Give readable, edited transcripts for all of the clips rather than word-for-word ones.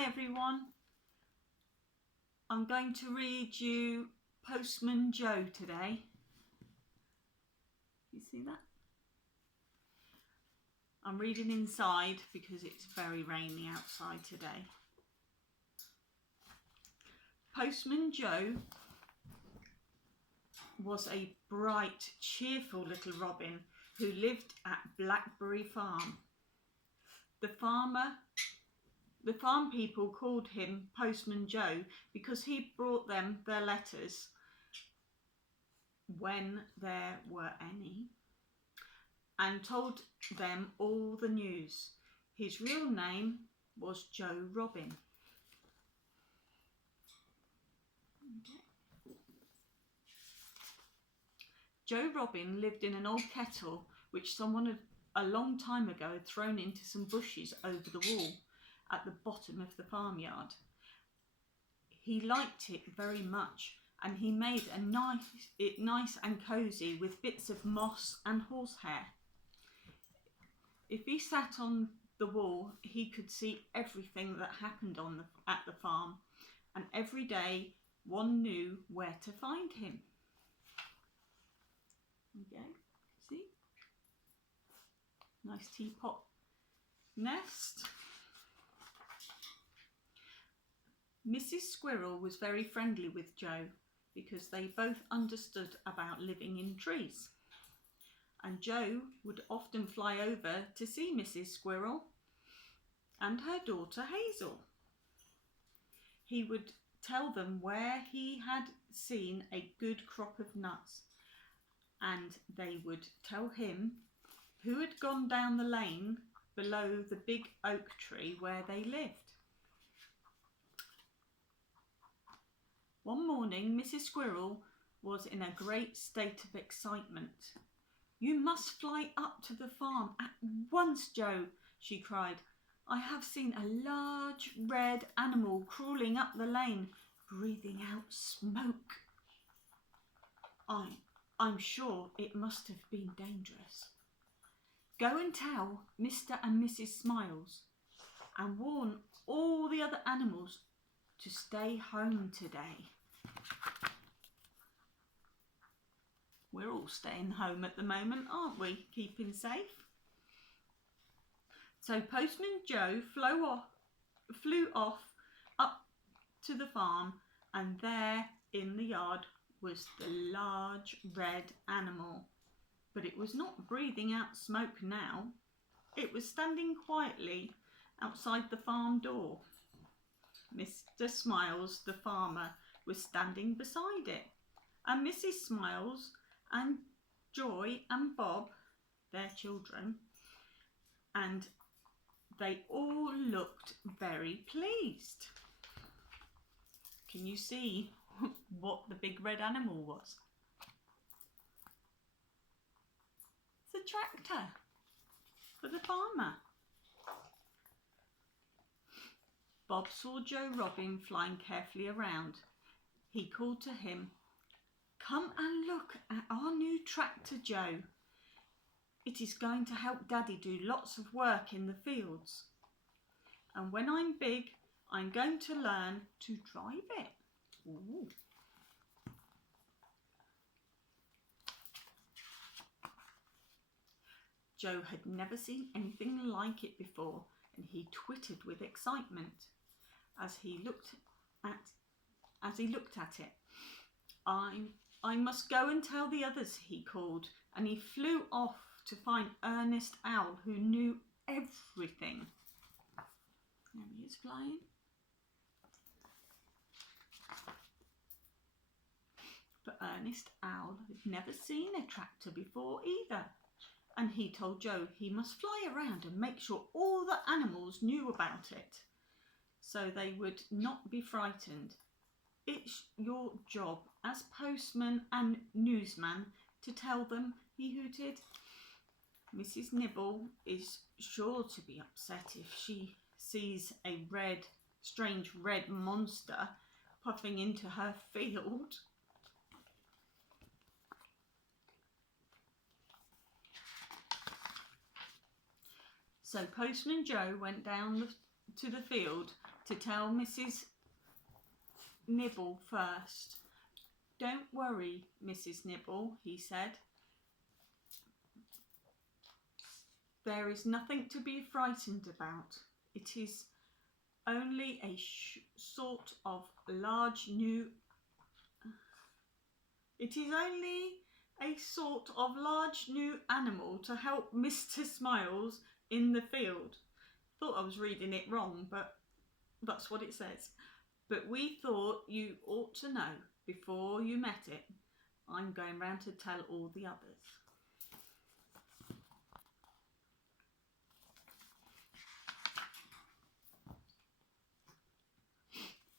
Hi everyone. I'm going to read you Postman Joe today. You see that? I'm reading inside because it's very rainy outside today. Postman Joe was a bright, cheerful little robin who lived at Blackberry Farm. The farm people called him Postman Joe because he brought them their letters when there were any and told them all the news. His real name was Joe Robin. Joe Robin lived in an old kettle which someone had a long time ago had thrown into some bushes over the wall at the bottom of the farmyard. He liked it very much, and he made it nice and cosy with bits of moss and horsehair. If he sat on the wall, he could see everything that happened at the farm, and every day one knew where to find him. Okay, see? Nice teapot nest. Mrs. Squirrel was very friendly with Joe because they both understood about living in trees. And Joe would often fly over to see Mrs. Squirrel and her daughter Hazel. He would tell them where he had seen a good crop of nuts, and they would tell him who had gone down the lane below the big oak tree where they lived. One morning, Mrs. Squirrel was in a great state of excitement. "You must fly up to the farm at once, Joe," she cried. "I have seen a large red animal crawling up the lane, breathing out smoke. I'm sure it must have been dangerous. Go and tell Mr. and Mrs. Smiles and warn all the other animals to stay home today." We're all staying home at the moment, aren't we? Keeping safe. So Postman Joe flew off up to the farm, and there in the yard was the large red animal. But it was not breathing out smoke now. It was standing quietly outside the farm door. Mr. Smiles, the farmer, was standing beside it, and Mrs. Smiles and Joy and Bob, their children, and they all looked very pleased. Can you see what the big red animal was? It's a tractor for the farmer. Bob saw Joe Robin flying carefully around. He called to him, "Come and look at our new tractor, Joe. It is going to help Daddy do lots of work in the fields. And when I'm big, I'm going to learn to drive it." Ooh. Joe had never seen anything like it before, and he twittered with excitement as he looked at it. I must go and tell the others," he called, and he flew off to find Ernest Owl, who knew everything. There he is flying. But Ernest Owl had never seen a tractor before either, and he told Joe he must fly around and make sure all the animals knew about it, so they would not be frightened. "It's your job as postman and newsman to tell them," he hooted. "Mrs. Nibble is sure to be upset if she sees a strange red monster puffing into her field." So Postman Joe went down to the field to tell Mrs. Nibble first. "Don't worry, Mrs. Nibble," he said. "There is nothing to be frightened about. It is only a sort of large new animal to help Mr. Smiles in the field." Thought I was reading it wrong, but that's what it says. "But we thought you ought to know before you met it. I'm going round to tell all the others."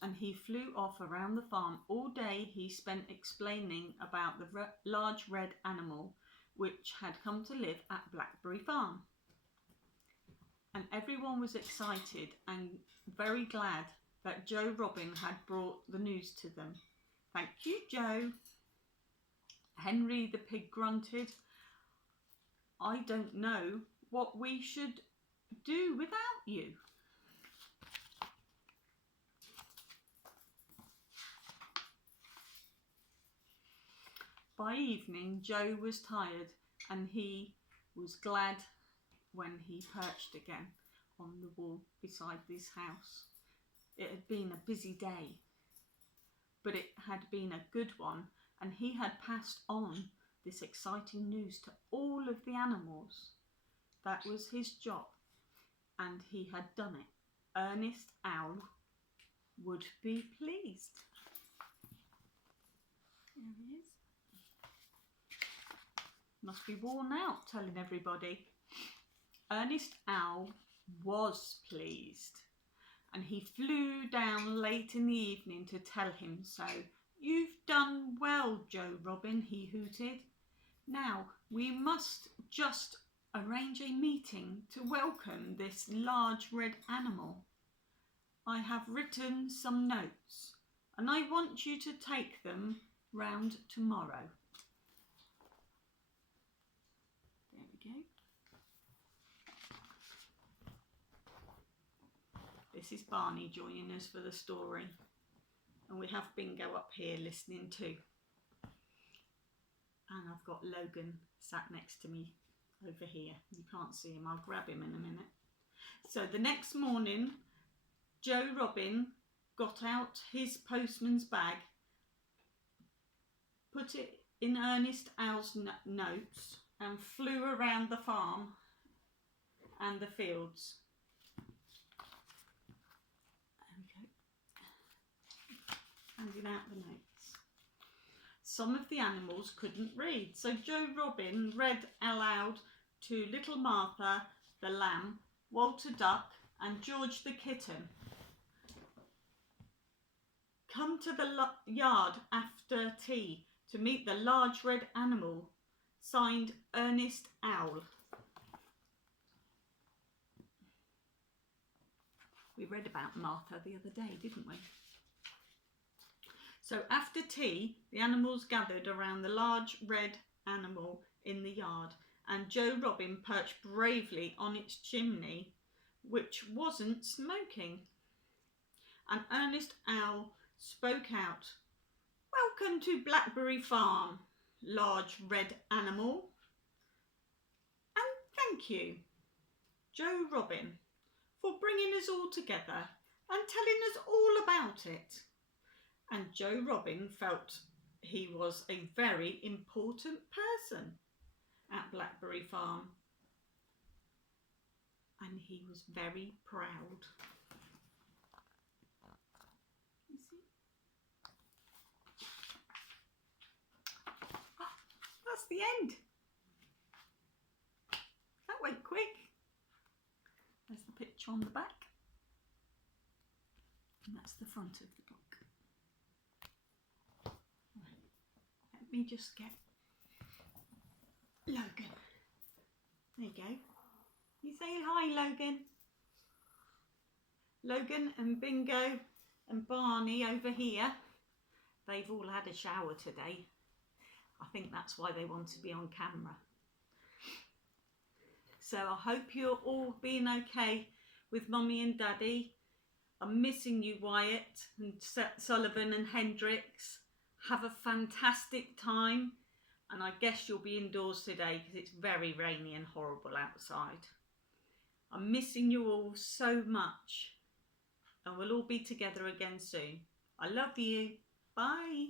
And he flew off around the farm. All day he spent explaining about the large red animal which had come to live at Blackberry Farm. And everyone was excited and very glad that Joe Robin had brought the news to them. "Thank you, Joe." Henry the pig grunted. "I don't know what we should do without you." By evening, Joe was tired and he was glad when he perched again on the wall beside this house. It had been a busy day, but it had been a good one, and he had passed on this exciting news to all of the animals. That was his job, and he had done it. Ernest Owl would be pleased. There he is. Must be worn out telling everybody. Ernest Owl was pleased, and he flew down late in the evening to tell him so. "You've done well, Joe Robin," he hooted. "Now we must just arrange a meeting to welcome this large red animal. I have written some notes, and I want you to take them round tomorrow." There we go. This is Barney joining us for the story, and we have Bingo up here listening too. And I've got Logan sat next to me over here. You can't see him, I'll grab him in a minute. So the next morning, Joe Robin got out his postman's bag, put it in Ernest Owl's notes, and flew around the farm and the fields. Handing out the notes. Some of the animals couldn't read, so Joe Robin read aloud to little Martha the lamb, Walter Duck and George the kitten. "Come to the yard after tea to meet the large red animal, signed Ernest Owl." We read about Martha the other day, didn't we? So after tea, the animals gathered around the large red animal in the yard, and Joe Robin perched bravely on its chimney, which wasn't smoking. And Ernest Owl spoke out, "Welcome to Blackberry Farm, large red animal. And thank you, Joe Robin, for bringing us all together and telling us all about it." And Joe Robin felt he was a very important person at Blackberry Farm, and he was very proud. You see? Oh, that's the end. That went quick. There's the picture on the back, and that's the front of the book. Let me just get Logan. There you go. You say hi, Logan. Logan and Bingo and Barney over here, they've all had a shower today. I think that's why they want to be on camera. So I hope you're all being okay with Mummy and Daddy. I'm missing you, Wyatt and Sullivan and Hendrix. Have a fantastic time. And I guess you'll be indoors today because it's very rainy and horrible outside. I'm missing you all so much. And we'll all be together again soon. I love you. Bye.